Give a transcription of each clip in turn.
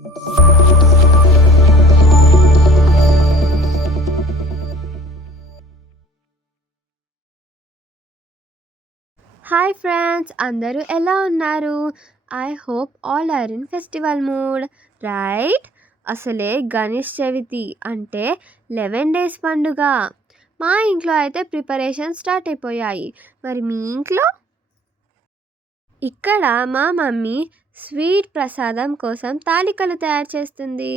Hi friends, అందరూ ఎలా ఉన్నారు? I hope all are in festival mood, right? అసలే గణేష్ చవితి అంటే 11 డేస్ పండుగ. మా ఇంట్లో అయితే ప్రిపరేషన్ స్టార్ట్ అయిపోయాయి. మరి మీ ఇంట్లో? ఇక్కడ మా మమ్మీ స్వీట్ ప్రసాదం కోసం తాలికలు తయారు చేస్తుంది.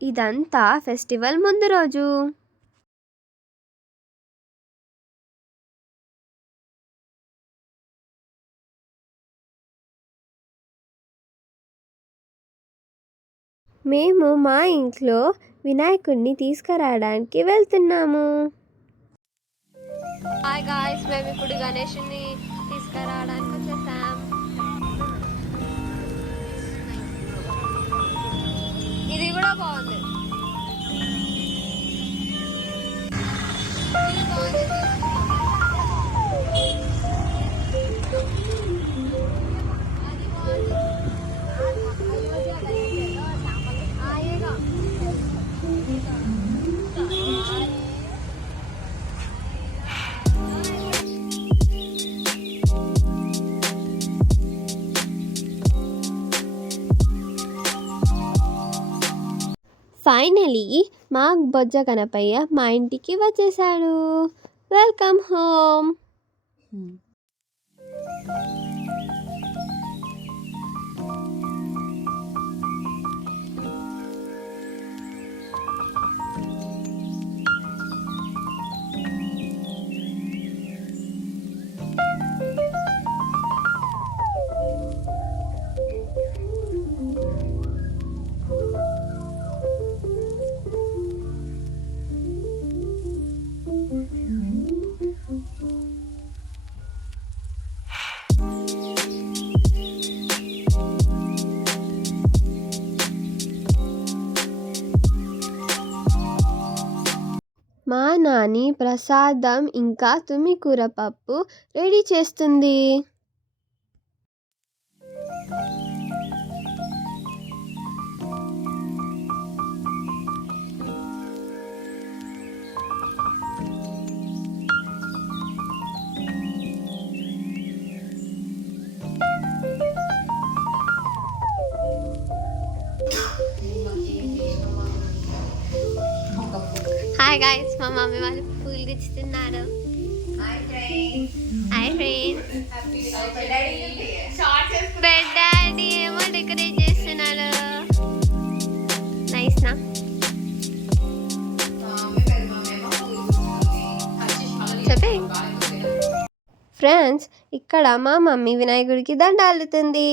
ఇదంతా ఫెస్టివల్ ముందు రోజు. మేము మా ఇంట్లో వినాయకుడిని తీసుకురావడానికి వెళ్తున్నాము. హాయ్ గాయ్స్, మేము ఇప్పుడు గణేషుని తీసుకురావడానికి వచ్చేసాం. ఇది కూడా బాగుంది. ఫైనలీ మా బొజ్జ గణపయ్య మా ఇంటికి వచ్చేసాడు. Welcome home. మా నాని ప్రసాదం ఇంకా తుమ్మికూర పప్పు రెడీ చేస్తుంది. హాయ్ గాయ్స్, మా మమ్మీ వాళ్ళు పూలు గుచ్చుతున్నారు. Hi friends. బెడ్ డాడీ ఏమో డెకరేట్ చేస్తున్నారు. నైస్ నా? చెప్పే ఫ్రెండ్స్, ఇక్కడ మా మమ్మీ వినాయకుడికి దండ అల్లుతుంది.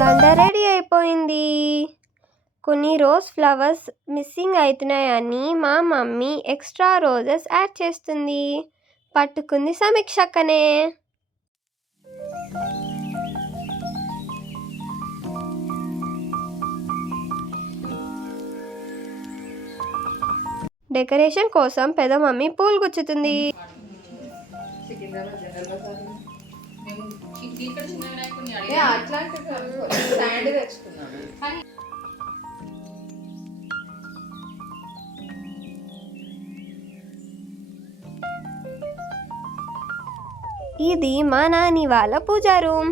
దండ రెడీ అయిపోయింది. కొన్ని రోజ్ ఫ్లవర్స్ మిస్సింగ్ అవుతున్నాయని మా మమ్మీ ఎక్స్ట్రా రోజెస్ యాడ్ చేస్తుంది. పట్టుకుంది సమీక్షకనే. డెకరేషన్ కోసం పెద్ద మమ్మీ పూలు గుచ్చుతుంది. ఇది మా నాని వాళ్ళ పూజా రూమ్.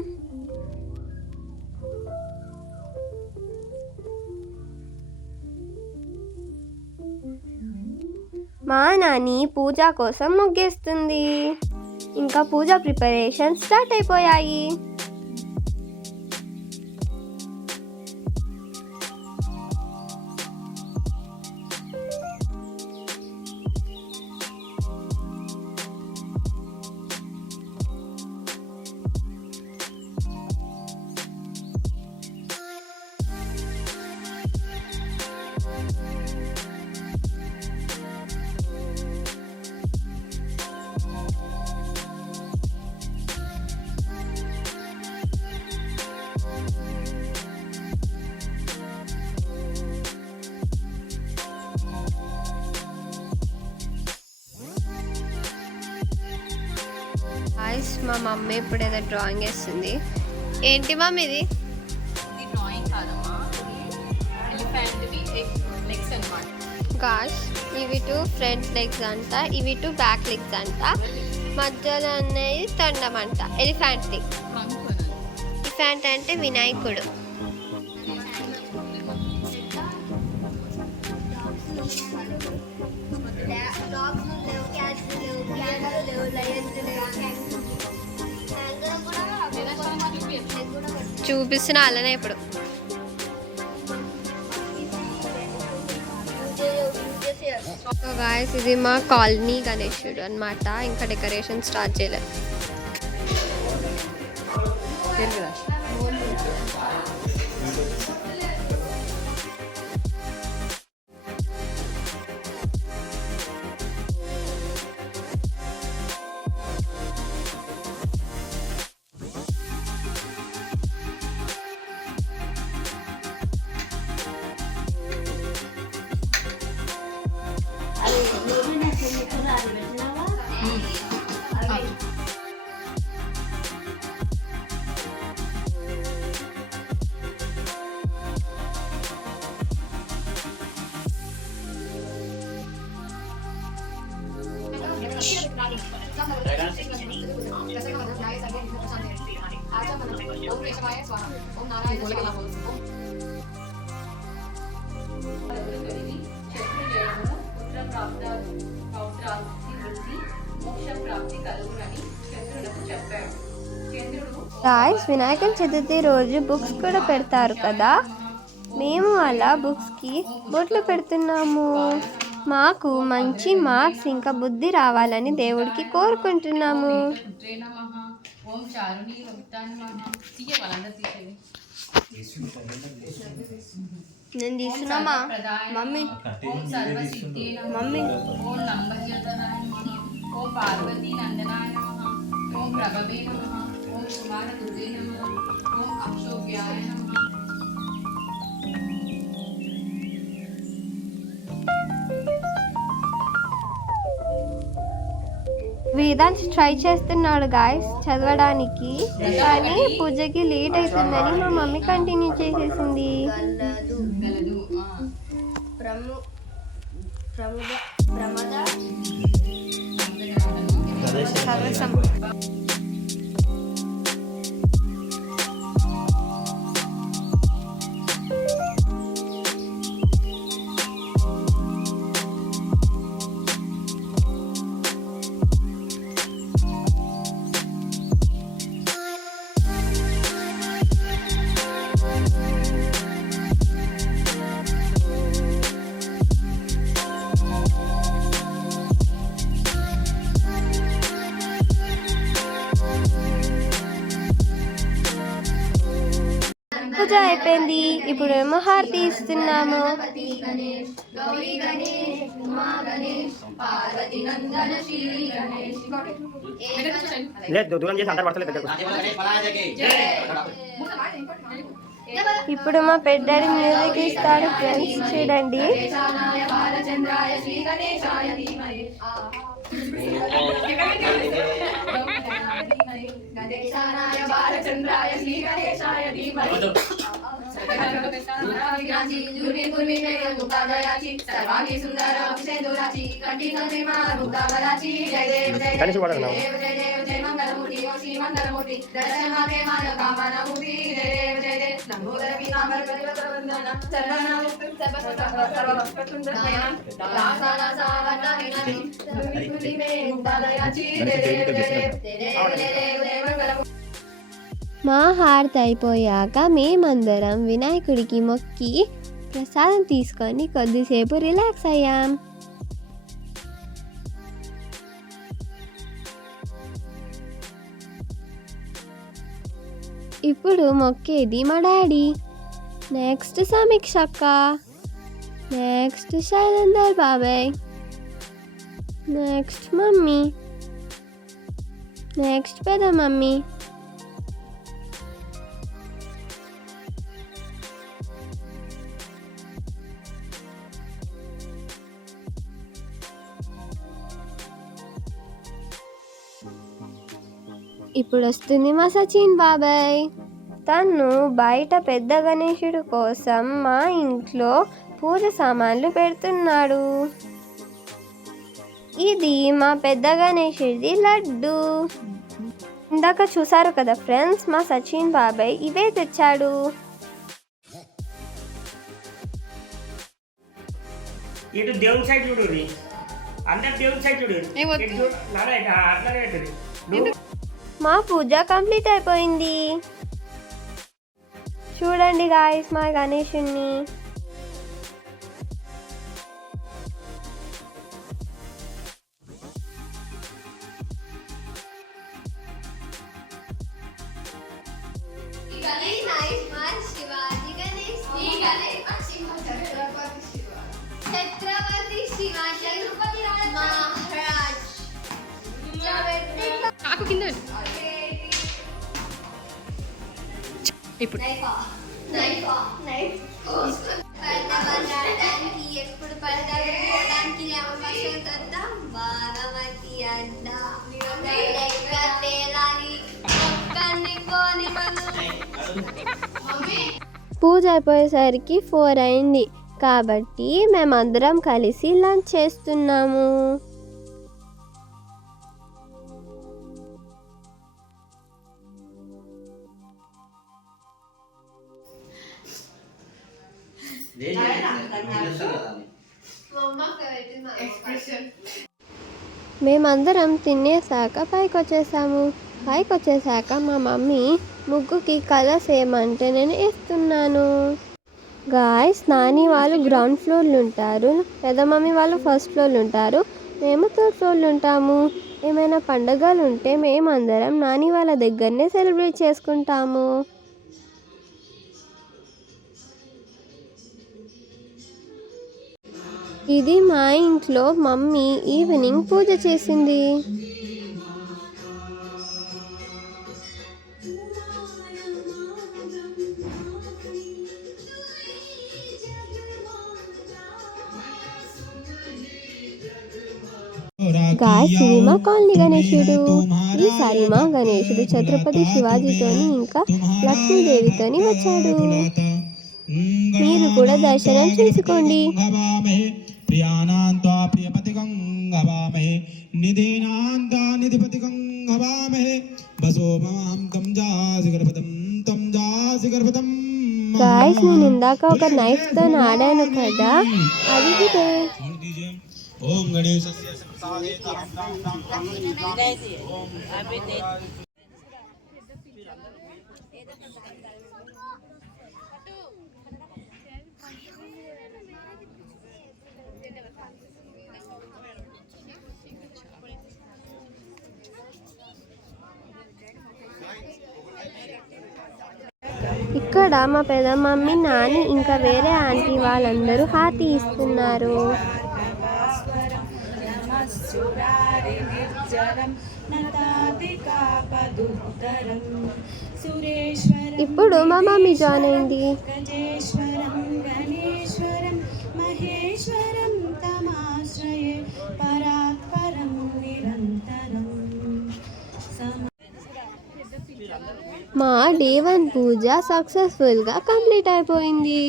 మా నాని పూజ కోసం ముగ్గేస్తుంది. ఇంకా పూజ ప్రిపరేషన్ స్టార్ట్ అయిపోయాయి. మా మమ్మీ ఇప్పుడు ఏదో డ్రాయింగ్ వేస్తుంది. ఏంటి మమ్మీ ఇది? డ్రాయింగ్ కాదమ్మా, లెగ్స్ అన్నమాట. గాష్, ఇవి 2 ఫ్రంట్ లెగ్స్ అంట, ఇవి 2 బ్యాక్ లెగ్స్ అంట, మధ్యలో అనేది తొండం అంట. Elephant leg. ఎలిఫెంట్ అంటే వినాయకుడు. చూపిస్తున్నా అలానే ఇప్పుడు. సో గాయస్, ఇది మా కాలనీ గణేశుడు అన్నమాట. ఇంకా డెకరేషన్ స్టార్ట్ చేయలేదు. గాయ్స్, వినాయక చతుర్థి రోజు బుక్స్ కూడా పెడతారు కదా, మేము అలా బుక్స్కి బొట్లు పెడుతున్నాము. మాకు మంచి మార్క్స్ ఇంకా బుద్ధి రావాలని దేవుడికి కోరుకుంటున్నాము. నేను తీస్తున్నామా మమ్మీ? మమ్మీ ఓం పార్వతీ నందనాయ నమః, ఓం ప్రభవే నమః, ఓం కుమార దుర్గే నమః, ఓం అక్షోభ్యాయ నమః. వేదాంత్ ట్రై చేస్తున్నాడు గాయస్ చదవడానికి, కానీ పూజకి లేట్ అవుతుందని మా మమ్మీ కంటిన్యూ చేసేసింది. పూజ అయిపోయింది, ఇప్పుడు ఏమో హారతి ఇస్తున్నాము. ఇప్పుడు మా పెద్దాడి మ్యూజిక్ ఇస్తాడు ఫ్రెండ్స్, చూడండి. గణేశాయ బాలచంద్రాయ శ్రీ గణేశాయ ధీమహి సర్వాంగి సుందర సేందురాచి కంటి కంటిమా భూతావరాచి జయ దేవ జయ దేవ జయ దేవ జయ మంగళమూర్తి ఓ శ్రీ మంగళమూర్తి దర్శనాదే మాన కామనమూర్తి జయ దేవ జయ దేవ నంబోదర పీతాంబర పరివృత వందన సర్వనామస్తు సర్వసర్వసుందరమైన దాసాన సావన వినమి వికులి మే భూతావరాచి జయ దేవ జయ దేవ జయ దేవ జయ మంగళమూర్తి. మా హారతి అయిపోయాక మేమందరం వినాయకుడికి మొక్కి ప్రసాదం తీసుకొని కొద్దిసేపు రిలాక్స్ అయ్యాం. ఇప్పుడు మొక్కేది మా డాడీ, నెక్స్ట్ సమీక్ష అక్క, నెక్స్ట్ శైలేందర్ బాబాయ్, నెక్స్ట్ మమ్మీ, నెక్స్ట్ పెద్ద మమ్మీ. ఇప్పుడు వస్తుంది మా సచిన్ బాబాయ్. తను బయట పెద్ద గణేశుడు కోసం మా ఇంట్లో పూజ సామాన్లు పెడుతున్నాడు. ఇది మా పెద్ద గణేశుడిది లడ్డు. ఇందాక చూసారు కదా ఫ్రెండ్స్, మా సచిన్ బాబాయ్ ఇవే తెచ్చాడు. ఇటు దేవుని సైడ్ చూడు, అందరు దేవుని సైడ్ చూడు. మా పూజ కంప్లీట్ అయిపోయింది. చూడండి గాయ్స్ మా గణేశుణ్ణి. ఇప్పుడు ఎప్పుడు పడడానికి బాగమతి అడ్డ పూజ అయిపోయేసరికి 4 అయింది కాబట్టి మేమందరం కలిసి లంచ్ చేస్తున్నాము. మేమందరం తినేసాక పైకి వచ్చేసాక మా మమ్మీ ముగ్గుకి కలర్స్ ఏమంటే నేను వేస్తున్నాను. గాయ్స్ నాని వాళ్ళు గ్రౌండ్ ఫ్లోర్లో ఉంటారు, పెద్ద మమ్మీ వాళ్ళు ఫస్ట్ ఫ్లోర్లో ఉంటారు, మేము థర్డ్ ఫ్లోర్లో ఉంటాము. ఏమైనా పండుగలు ఉంటే మేమందరం నాని వాళ్ళ దగ్గరనే సెలబ్రేట్ చేసుకుంటాము. ఇది మా ఇంట్లో మమ్మీ ఈవినింగ్ పూజ చేసింది. గాయ్స్ ఇది మా కాలనీ గణేశుడు. ఈసారి మా గణేశుడు ఛత్రపతి శివాజీతోని ఇంకా లక్ష్మీదేవితోని వచ్చాడు. మీరు కూడా దర్శనం చేసుకోండి. గాయ్స్ నేను ఇందాక ఒక నైఫ్ తో ఆడాను కదా, అది ఇదే. ఓం గణేశస్య ఇక్కడ మా పెద్ద మమ్మీ నాని ఇంకా వేరే ఆంటీ వాళ్ళందరూ హారతి ఇస్తున్నారు. ఇప్పుడు మా మమ్మీ జాయిన్ అయింది. మా డే 1 పూజ సక్సెస్ఫుల్గా కంప్లీట్ అయిపోయింది.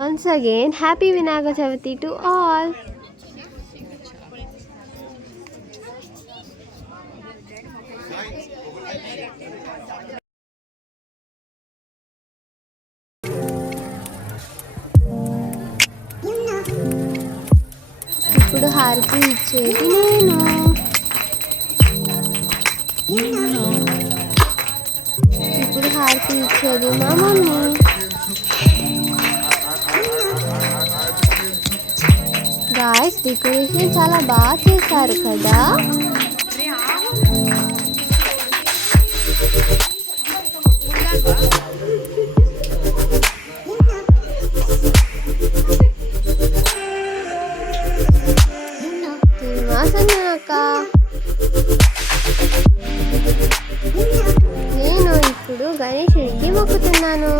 Once again happy Vinayaka Chavithi to all. ఇప్పుడు హారతి ఇచ్చేది నేను. ఇప్పుడు హారతి ఇచ్చేది మా మమ్మీ. గాయ్స్ డెకరేషన్ చాలా బాగా చేశారు కదా. నేను ఇప్పుడు గణేశుడికి మొక్కుతున్నాను.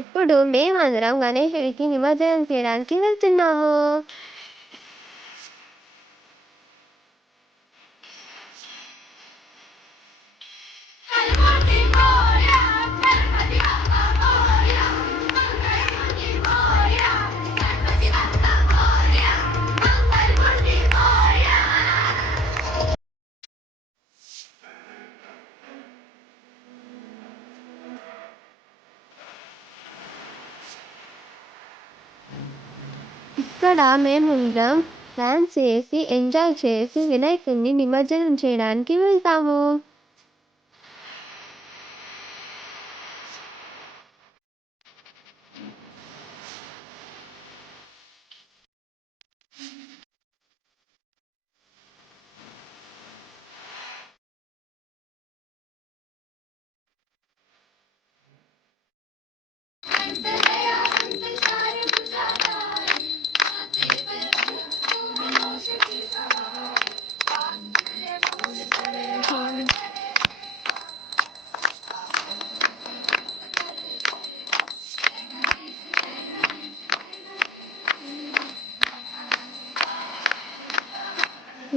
ఇప్పుడు మేమందరం గణేశుడికి నిమజ్జనం చేయడానికి వెళ్తున్నాము. ఇక్కడ మేమందరం డాన్స్ చేసి ఎంజాయ్ చేసి వినాయకుడిని నిమజ్జనం చేయడానికి వెళ్తాము.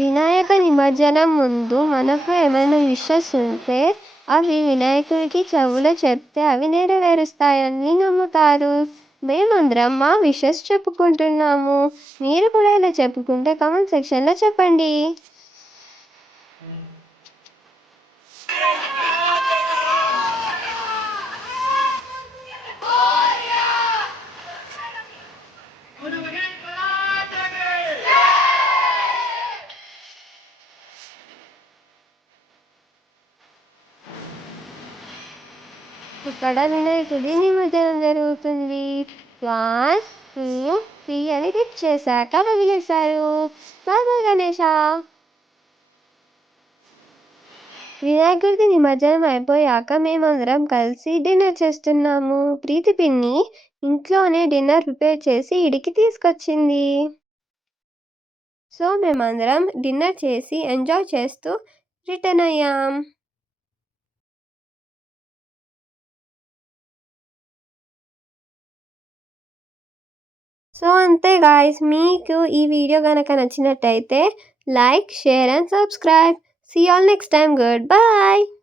వినాయక నిమజ్జనం ముందు మనకు ఏమైనా విషెస్ ఉంటే అవి వినాయకుడికి చెవులో చెప్తే అవి నెరవేరుస్తాయని నమ్ముతారు. మేమందరం మా విషెస్ చెప్పుకుంటున్నాము. మీరు కూడా ఇలా చెప్పుకుంటే కామెంట్ సెక్షన్లో చెప్పండి. ఇక్కడ వినాయకుడి నిమజ్జనం జరుగుతుంది. 1, 2, 3 అని హిట్ చేశాక వదిలేశారు. బాబా గణేష. వినాయకుడికి నిమజ్జనం అయిపోయాక మేమందరం కలిసి డిన్నర్ చేస్తున్నాము. ప్రీతి పిన్ని ఇంట్లోనే డిన్నర్ ప్రిపేర్ చేసి ఇడికి తీసుకొచ్చింది. సో మేమందరం డిన్నర్ చేసి ఎంజాయ్ చేస్తూ రిటర్న్ అయ్యాం. సో అంతే గాయ్స్, మీకు ఈ వీడియో కనుక నచ్చినట్టయితే like, share and subscribe. See you all next time. Goodbye.